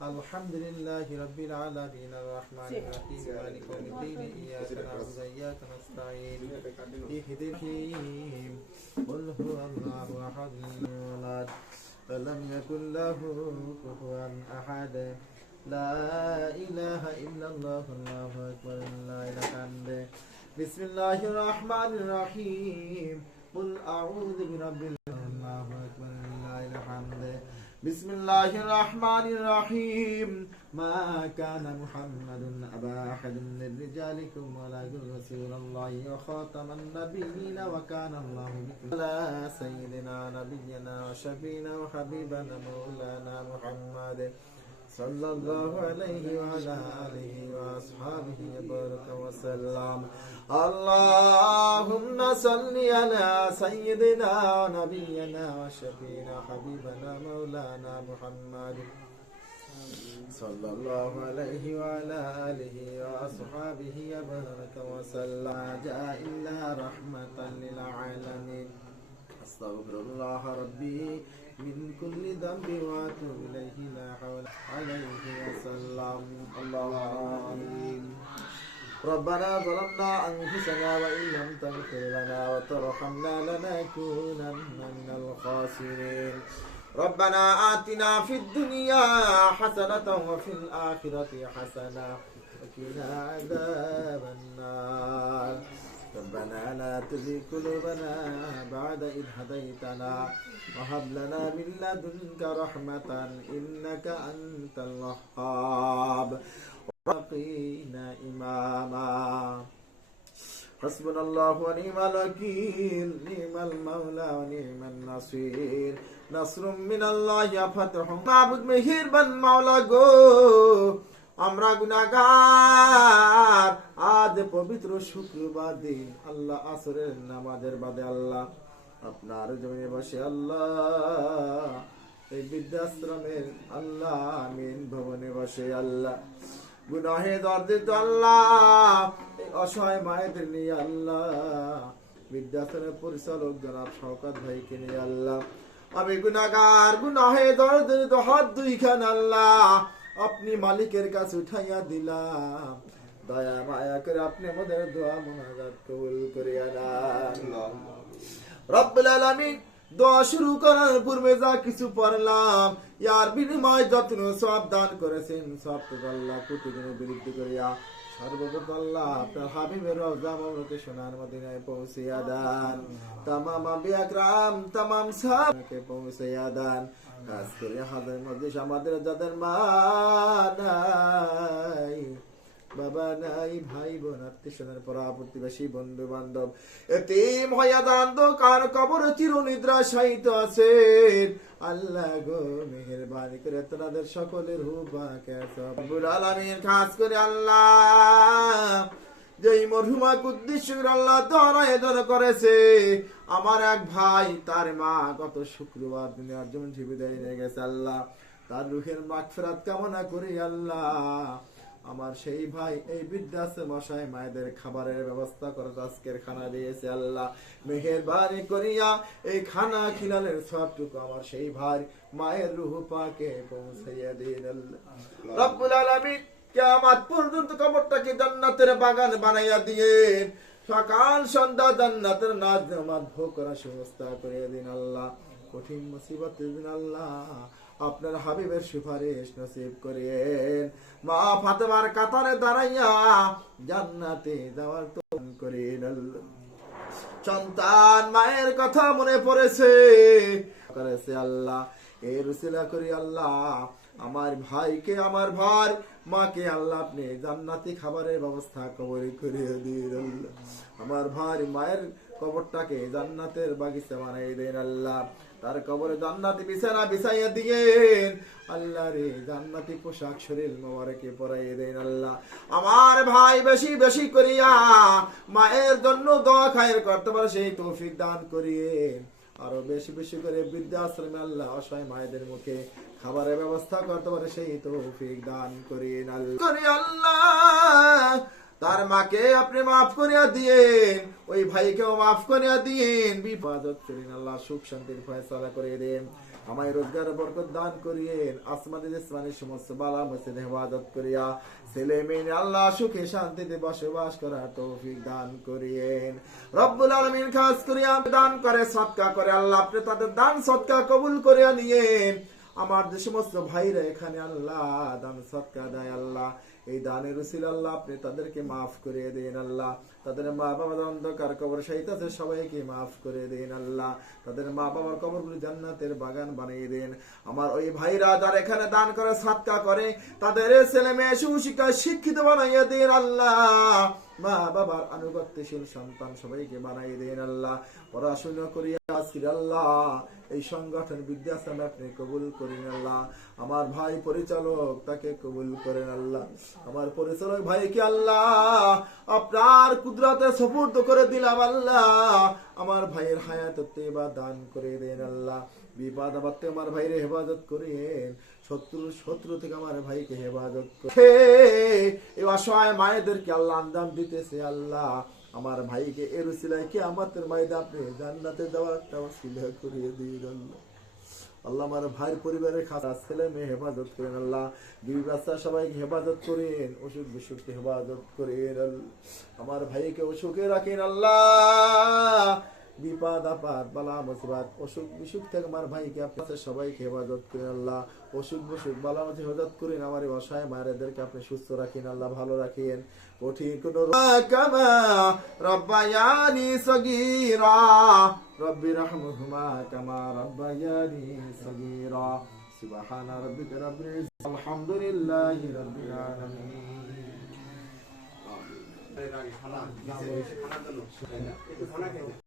الحمد لله رب العالمين الرحمن الرحيم مالك يوم الدين إياك نعبد وإياك نستعين اهدنا قل هو الله أحد ولد ولم يكن له كفوا أحد لا إله إلا الله الله أكبر لا إله إلا الله بسم الله الرحمن الرحيم قل أعوذ برب الله أكبر لا إله إلا الله بسم الله الرحمن الرحيم ما كان محمد أبا أحد من رجالكم ولكن رسول الله وخاتم النبيين وكان الله بكم على سيدنا نبينا وشفينا وحبيبنا مولانا محمد صلى الله عليه وعلى آله وأصحابه وبارك وسلم اللهم صل على سيدنا ونبينا وشفينا حبيبنا مولانا محمد صلى الله عليه وعلى آله وأصحابه وبارك وسلم جاء إلا رحمة للعالمين أستغفر الله ربي من كل ذنب وأتوب إليه لا حول عليه وسلم اللهم ربنا ظلمنا أنفسنا وإن لم تغفر لنا وترحمنا لنكونن من الخاسرين ربنا آتنا في الدنيا حسنة وفي الآخرة حسنة وقنا عذاب النار ربنا لا تزغ قلوبنا بعد إذ هديتنا وهب لنا من لدنك رحمة إنك أنت الوهاب وقنا إماما حسبنا الله ونعم الوكيل نعم المولى ونعم النصير نصر من الله فتح معبود মেহেরবান মাওলা গো আমরা গুনাহগার আজ পবিত্র শুক্রবার দিন আল্লাহ আসরের নামাজের বাদে আল্লাহ আপনার জমিনে বসে আল্লাহ এই বৃদ্ধাশ্রমের আল্লাহ আমিন ভবনে বসে আল্লাহ গুনাহে দর্দিত আল্লাহ এই অসহায় মায়েদের নিয়ে আল্লাহ বৃদ্ধাশ্রমের পরিচালক জনাব শওকত ভাইকে নিয়ে আল্লাহ আমি গুনাহগার গুনাহে দর্দিত হাত দুইখান আল্লাহ আপনি মালিকের কাছে উঠাইয়া দিলাম দয়া মায়া করে আপনি আমাদের দোয়া মুনাজাত কবুল করিয়া নেন রব্বুল আলামিন দোয়া শুরু করার পূর্বে যা কিছু পড়লাম ইয়ার বিনিময়ে যত সওয়াব দান করেছেন সব তো আল্লাহ প্রতিদিনের বিরুদ্ধে করিয়া সর্বপ্রথম আল্লাহ আপনার হাবিবের রওজা মুবারকে সোনার মদিনায় পৌঁছিয়া দেন तमाम আম্বিয়া کرام तमाম সাহাবাকে পৌঁছিয়া দেন খাস করে হাজার মজলিস আমাদের যাদের মা নাই বাবা নাই ভাই বোন আত্মীয়স্বজনের পরা প্রতিবেশী বন্ধু বান্ধব এতিম হইয়া দান কার কবর চিরনিদ্রা শায়িত আছেন আল্লাহ গো মেহেরবানি করে তোমাদের সকলের রূহ পাকে রব্বুল আলামিন খাস করে আল্লাহ যেই মরহুমা কুদ্দিস আল্লাহ দয়া করেছে আমার এক ভাই তার মা গত শুক্রবার দুনিয়ার জন্য বিদায় নিয়ে গেছে আল্লাহ তার রূহের মাগফিরাত কামনা করি আল্লাহ আমার সেই ভাই এই বৃদ্ধাশ্রমে বসায় মায়েদের খাবারের ব্যবস্থা করে আজকের খানা দিয়েছে আল্লাহ মেহেরবানি করিয়া এই খানা খিলানের সবটুকু আমার সেই ভাই মায়ের রূহ পাকে পৌঁছাইয়া দিন আল্লাহ রব্বুল আলামিন কিয়ামত পর্যন্ত কবরটাকে জান্নাতের বাগান বানাইয়া দিয়েন সকাল সন্ধ্যা জান্নাতের নাজ নামাজ ভোগ করার ব্যবস্থা করে দিন আল্লাহ কঠিন মুসিবতের দিন আল্লাহ আপনার হাবিবের সুপারিশ নসিব করেন মা ফাতেমার কাতারে দাঁড়াইয়া জান্নাতে যাওয়ার তৌফিক করেন আল্লাহ সন্তান মায়ের কথা মনে পড়েছে আল্লাহ এর উসিলা করি আল্লাহ আমার ভাইকে আমার ভাই মাকে আল্লাহ আপনি জান্নাতি খাবারের ব্যবস্থা কবরে করিয়ে দিন আল্লাহ আমার ভাই মায়ের কবরটাকে জান্নাতের বাগিচা বানাই দেন আল্লাহ তার কবরে জান্নাতি বিছানা বিছাইয়া দিয়েন আল্লাহ রে জান্নাতি পোশাক শরীর মোবারকে পরাইয়া দেন আল্লাহ আমার ভাই বেশি বেশি করিয়া মায়ের জন্য দোয়া খায়ের করতে পারে সেই তৌফিক দান করিয়েন আরো বেশি বেশি করে বৃদ্ধাশ্রমে আল্লাহ অসহায় মায়েদের মুখে খাবারের ব্যবস্থা করতে পারে সেই তৌফিক দান করিয়েন আল্লাহ তার মাকে আপনি মাফ করিয়া দিয়েন ওই ভাইকেও মাফ করিয়া দিয়েন বিপদ করেন আল্লাহ সুখ শান্তির ফয়সালা করে দেন আমায় রোজগারে বরকত দান করিয়েন, আসমানি জিসমানি সমস্ত বালা মুসিবত হেফাজত করিয়া ছেলে মেয়ে আল্লাহ সুখে শান্তিতে বসবাস করার তৌফিক দান করিয়েন। রব্বুল আলামিন খাস করিয়া দান করে সদকা করে আল্লাহ আপনি তাদের দান সদকা কবুল করিয়া নিয়েন। আমার যে সমস্ত ভাইরা এখানে আল্লাহ দান সদকা দেয় আল্লাহ, এই দানের উসিলা আল্লাহ আপনি তাদেরকে মাফ করে দেন আল্লাহ। তাদের মা বাবার অন্ধকার কবর শাইতাতে সবাইকে মাফ করে দেন আল্লাহ। তাদের মা বাবার কবরগুলি জান্নাতের বাগান বানিয়ে দেন। আমার ওই ভাইরা যারা এখানে দান করে সদকা করে তাদের ছেলে মেয়ে সুশিক্ষায় শিক্ষিত বানাইয়া দেন আল্লাহ। মা বাবার আনুগত্যশীল সন্তান সবাইকে বানাই দেন আল্লাহ। পড়াশোনা করিয়া আসির আল্লাহ এই সংগঠন বিদ্যাশ্রম আপনি কবুল করেন আল্লাহ। আমার ভাই পরিচালক তাকে কবুল করেন আল্লাহ। আমার পরিচালক ভাইকে আল্লাহ আপনার কুদরতে সুপুর্দ করে দিলাম আল্লাহ। আমার ভাইয়ের হায়াত তৈবা দান করে দেন আল্লাহ। বিপদ আপদে আমার ভাইরে হেফাজত করেন, শত্রু থেকে আমার ভাইকে হেফাজত করে। এই অসহায় মায়েদেরকে আল্লাহ আন্দাম দিতেছে আল্লাহ, আমার ভাইকে এর উসিলায় কিয়ামতের ময়দানে আপনি জান্নাতে যাওয়ার তাওসিলা করিয়ে দিন আল্লাহ। আল্লাহ আমার ভাইয়ের পরিবারের খাস ছেলে মেয়ে হেফাজত করেন আল্লাহ। বিবি বাচ্চা সবাইকে হেফাজত করেন, অসুখ বিসুখকে হেফাজত করেন আল্লাহ। আমার ভাইকে অসুখে রাখেন আল্লাহ। বিপদ আপদ বালা মুসিবত অসুখ বিসুখ থেকে আমার ভাইকে আপনি সবাইকে হেফাজত করেন আল্লাহ। অসুখ বিসুখ বালা মুসিবত হেফাজত করেন। আমার এই অসহায় মায়েদেরকে আপনি সুস্থ রাখেন আল্লাহ, ভালো রাখেন। কঠিন কোন কামা রব্বায়ানি সগীরা রব্বি রহমহুমা কামা রব্বায়ানি সগীরা সুবহানা রাব্বিকা রাব্বিল ইজ্জাতি আলহামদুলিল্লাহি রাব্বিল আলামিন।